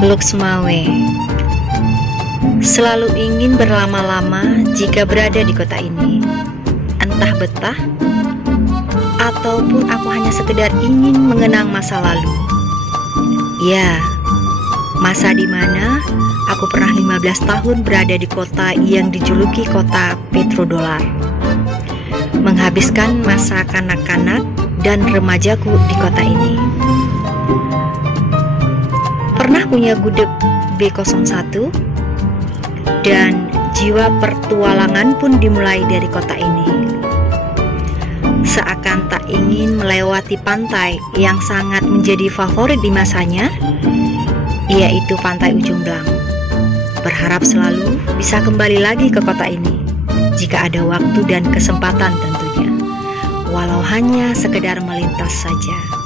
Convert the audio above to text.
Luxmawe. Selalu ingin berlama-lama jika berada di kota ini. Entah betah ataupun aku hanya sekedar ingin mengenang masa lalu. Ya, masa di mana aku pernah 15 tahun berada di kota yang dijuluki kota petrodolar. Menghabiskan masa kanak-kanak dan remajaku di kota ini. Pernah punya gudeg B01 dan jiwa pertualangan pun dimulai dari kota ini. Seakan tak ingin melewati pantai yang sangat menjadi favorit di masanya, yaitu Pantai Ujung Blang. Berharap selalu bisa kembali lagi ke kota ini jika ada waktu dan kesempatan tentunya, walau hanya sekedar melintas saja.